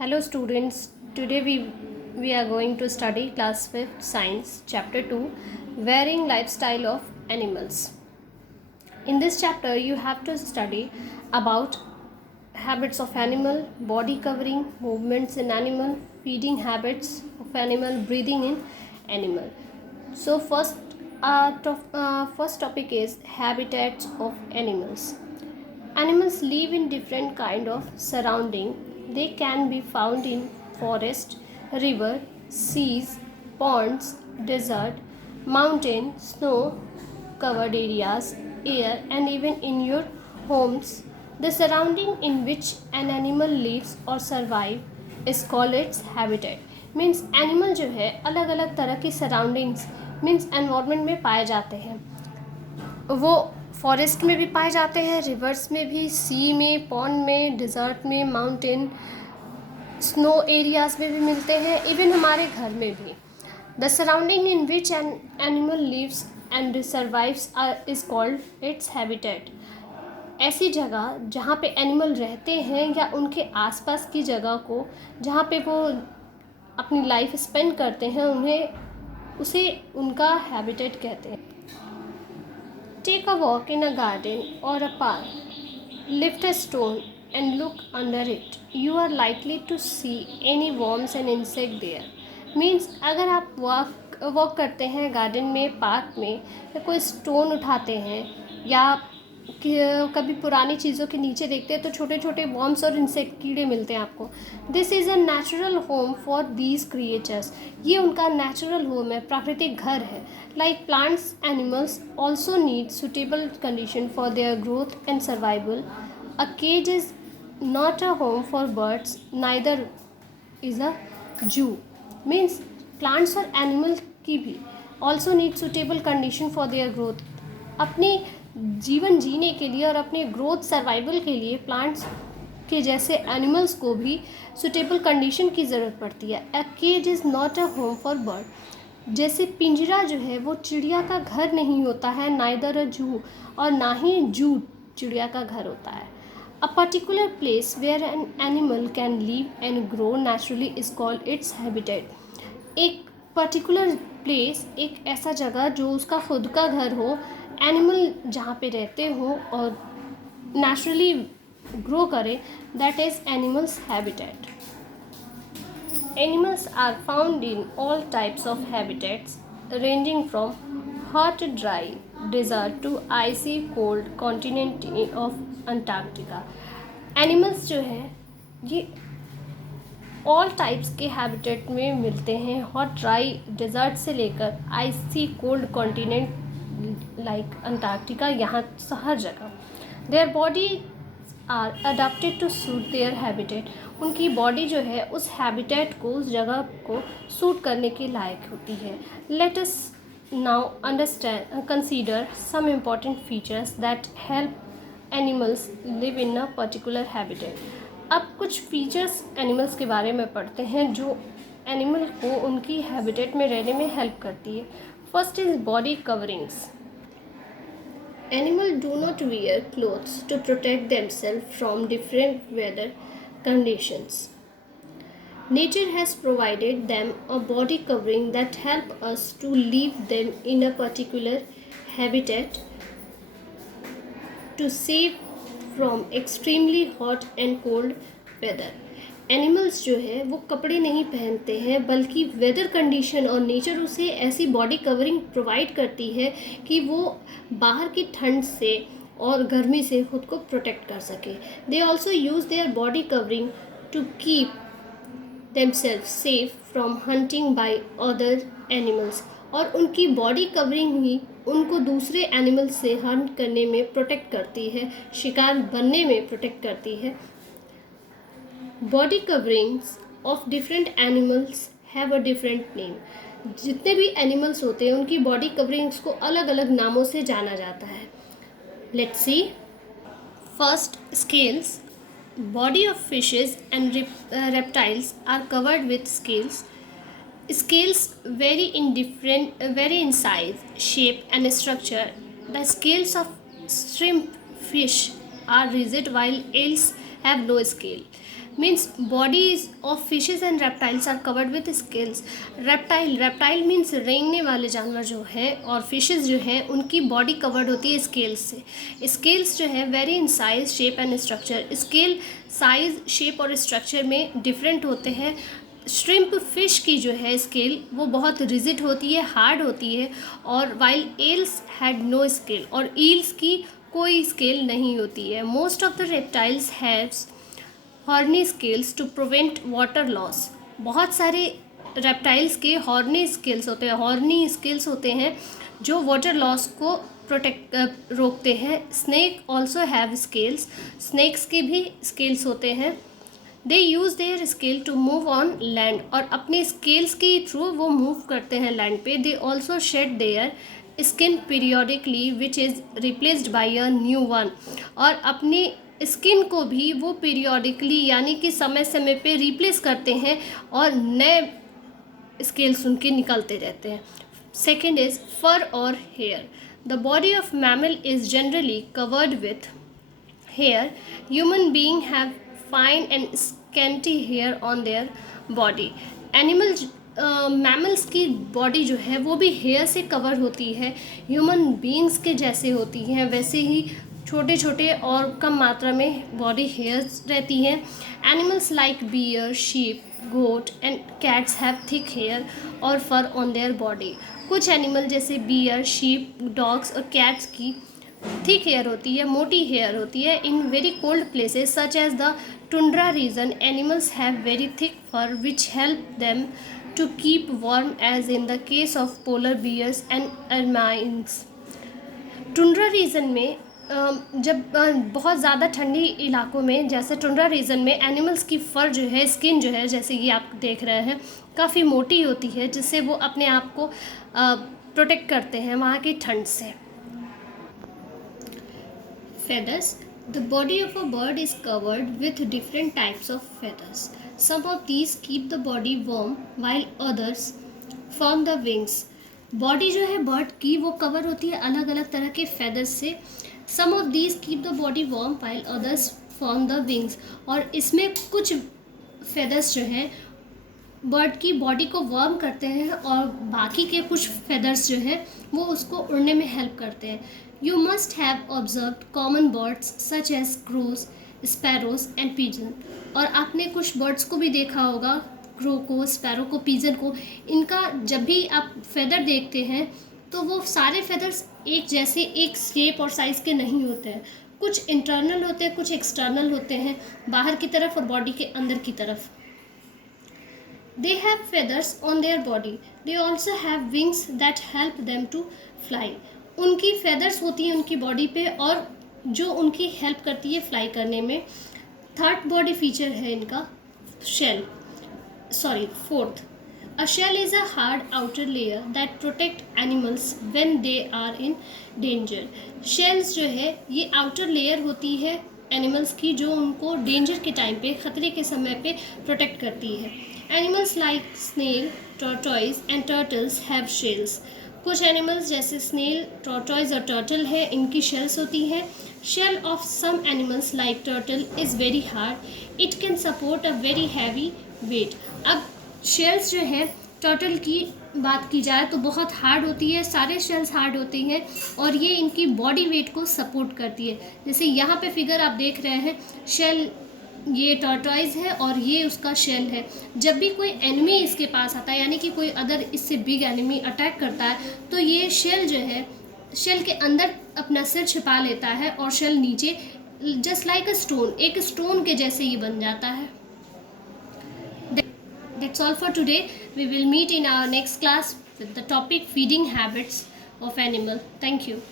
Hello students, today we are going to study class 5th science chapter 2 varying lifestyle of animals. In this chapter you have to study about habits of animal, body covering, movements in animal, feeding habits of animal, breathing in animal. So first topic is habitats of animals. Animals live in different kind of surrounding. They can be found in forest, river, seas, ponds, desert, mountain, snow covered areas, air and even in your homes. The surrounding in which an animal lives or survive is called its habitat. Means animal जो है अलग अलग तरह की surroundings means environment में पाए जाते हैं. वो फॉरेस्ट में भी पाए जाते हैं, रिवर्स में भी, सी में, पॉन्ड में, डिज़र्ट में, माउंटेन, स्नो एरियाज़ में भी मिलते हैं, इवन हमारे घर में भी. The surrounding in which an animal lives and survives is called its habitat. ऐसी जगह जहाँ पे एनिमल रहते हैं या उनके आसपास की जगह को जहाँ पे वो अपनी लाइफ स्पेंड करते हैं उसे उनका हैबिटेट कहते हैं. Take a walk in a garden or a park. Lift a stone and look under it. You are likely to see any worms and insect there. Means अगर आप वॉक करते हैं गार्डन में, पार्क में, या कोई स्टोन उठाते हैं या कभी पुरानी चीज़ों के नीचे देखते हैं तो छोटे छोटे वॉर्म्स और इंसेक्ट कीड़े मिलते हैं आपको. This is a natural home for these creatures. ये उनका नेचुरल होम है, प्राकृतिक घर है. Like plants, animals also need suitable condition for their growth and survival. A cage is not a home for birds, neither is a zoo. Means plants और animal की भी also need suitable condition for their growth. अपनी जीवन जीने के लिए और अपने ग्रोथ सर्वाइवल के लिए प्लांट्स के जैसे एनिमल्स को भी सुटेबल कंडीशन की ज़रूरत पड़ती है. A cage is not a home for bird. जैसे पिंजरा जो है वो चिड़िया का घर नहीं होता है, नाइदर अ जू, और ना ही जू चिड़िया का घर होता है. A particular place where an animal can live and grow naturally is called its habitat. एक पर्टिकुलर प्लेस, एक ऐसा जगह जो उसका खुद का घर हो, एनिमल जहाँ पे रहते हो और नेचुरली ग्रो करे, that is animals habitat. Animals are found in all types of habitats ranging from hot dry desert to icy cold continent of Antarctica. Animals जो हैं ये ऑल टाइप्स के हैबिटेट में मिलते हैं, हॉट ड्राई डेजर्ट से लेकर icy cold continent like Antarctica, यहाँ हर जगह. Their body are adapted to suit their habitat. उनकी बॉडी जो है उस हैबिटेट को, उस जगह को सूट करने के लायक होती है. Let us now understand consider some important features that help animals live in a particular habitat. अब कुछ फीचर्स एनिमल्स के बारे में पढ़ते हैं जो एनिमल को उनकी हैबिटेट में रहने में हेल्प करती है. First is body coverings. Animals do not wear clothes to protect themselves from different weather conditions. Nature has provided them a body covering that help us to leave them in a particular habitat to save from extremely hot and cold weather. Animals जो है वो कपड़े नहीं पहनते हैं, बल्कि weather condition और nature उसे ऐसी बॉडी कवरिंग प्रोवाइड करती है कि वो बाहर की ठंड से और गर्मी से खुद को प्रोटेक्ट कर सके. They also use their body covering to keep themselves safe from hunting by other animals. और उनकी बॉडी कवरिंग ही उनको दूसरे एनिमल्स से हंट करने में प्रोटेक्ट करती है, शिकार बनने में प्रोटेक्ट करती है. Body coverings of different animals have a different name. जितने भी एनिमल्स होते हैं उनकी बॉडी कवरिंग्स को अलग अलग नामों से जाना जाता है. Let's see. First, scales. Body of fishes and reptiles are covered with scales. Scales vary in size, shape, and structure. The scales of shrimp fish are rigid while eels have no scale. Means bodies of fishes and reptiles are covered with scales. Reptile means रेंगने वाले जानवर जो हैं, और fishes जो हैं उनकी body covered होती है स्केल्स से। स्केल्स जो है very in size, shape and structure. Scale size, shape और स्ट्रक्चर में डिफरेंट होते हैं। श्रिम्प फिश की जो है स्केल वो बहुत रिजिड होती है, हार्ड होती है, और while eels had no scale, और ईल्स की कोई स्केल नहीं होती है। Most of the reptiles haves horny scales to prevent water loss. बहुत सारे रेप्टाइल्स के हॉर्नी स्केल्स होते हैं जो वाटर लॉस को रोकते हैं। Snake also have scales. Snakes के भी स्केल्स होते हैं। They use their scale to move on land, और अपने स्केल्स के थ्रू वो मूव करते हैं लैंड पे। They also shade their skin periodically which is replaced by a new one, और अपनी स्किन को भी वो पीरियोडिकली यानी कि समय समय पे रिप्लेस करते हैं और नए स्केल्स उनके निकलते रहते हैं। सेकेंड इज फर और hair. The body of mammal is generally covered with hair. Human being have fine and scanty hair on their body. Mammals की बॉडी जो है वो भी हेयर से कवर होती है, ह्यूमन बीइंग्स के जैसे होती हैं, वैसे ही छोटे छोटे और कम मात्रा में बॉडी हेयर्स रहती हैं। Animals like bear, sheep, goat and cats have thick hair और फर ऑन देयर बॉडी। कुछ एनिमल जैसे बियर, शीप, डॉग्स और कैट्स की थिक हेयर होती है, मोटी हेयर होती है। In very cold places such as the tundra region, animals have very thick fur which help them to keep warm, as in the case of polar bears and ermines. Tundra region में जब बहुत ज़्यादा ठंडी इलाकों में, जैसे tundra region में animals की फर जो है, स्किन जो है, जैसे कि आप देख रहे हैं, काफ़ी मोटी होती है, जिससे वो अपने आप को प्रोटेक्ट करते हैं वहाँ की ठंड से। Feathers. The body of a bird is covered with different types of feathers. Some of these keep the body warm while others form the wings. Body जो है बर्ड की वो कवर होती है अलग अलग तरह के फेदर्स से। Some of these keep the body warm while others form the wings. और इसमें कुछ फेदर्स जो हैं बर्ड की बॉडी को वार्म करते हैं, और बाकी के कुछ फेदर्स जो हैं वो उसको उड़ने में हेल्प करते हैं। You must have observed common birds such as crows, sparrows and pigeon. और आपने कुछ बर्ड्स को भी देखा होगा, क्रो को, स्पैरो को, पिजन को। इनका जब भी आप फेदर देखते हैं तो वो सारे फेदर्स एक जैसे, एक शेप और साइज़ के नहीं होते हैं। कुछ इंटरनल होते हैं, कुछ एक्सटर्नल होते हैं, बाहर की तरफ और बॉडी के अंदर की तरफ। They have feathers on their body. They also have wings that help them to fly. उनकी फेदर्स होती हैं उनकी बॉडी पे, और जो उनकी हेल्प करती है फ्लाई करने में। थर्ड बॉडी फीचर है इनका fourth, a shell is a hard outer layer that protect animals when they are in danger. Shells जो है ये आउटर लेयर होती है एनिमल्स की, जो उनको डेंजर के टाइम पे, ख़तरे के समय पे प्रोटेक्ट करती है। Animals like snail, tortoise and turtles have shells. कुछ एनिमल्स जैसे स्नेल, टॉर्टॉइज और टर्टल है, इनकी शेल्स होती हैं। Shell of some animals like turtle is very hard, it can support a very heavy weight. अब शेल्स जो है टर्टल की बात की जाए तो बहुत हार्ड होती है, सारे शेल्स हार्ड होती हैं, और ये इनकी बॉडी वेट को सपोर्ट करती है। जैसे यहाँ पे फिगर आप देख रहे हैं, शेल ये टॉर्टॉइज है और ये उसका शेल है। जब भी कोई एनिमी इसके पास आता है, यानी कि कोई अदर इससे बिग एनिमी अटैक करता है, तो ये शेल जो है, शेल के अंदर अपना सिर छिपा लेता है, और शेल नीचे जस्ट लाइक अ स्टोन, एक स्टोन के जैसे ही बन जाता है। That's all for today. We will meet in our next class with the topic feeding habits of animal. Thank you.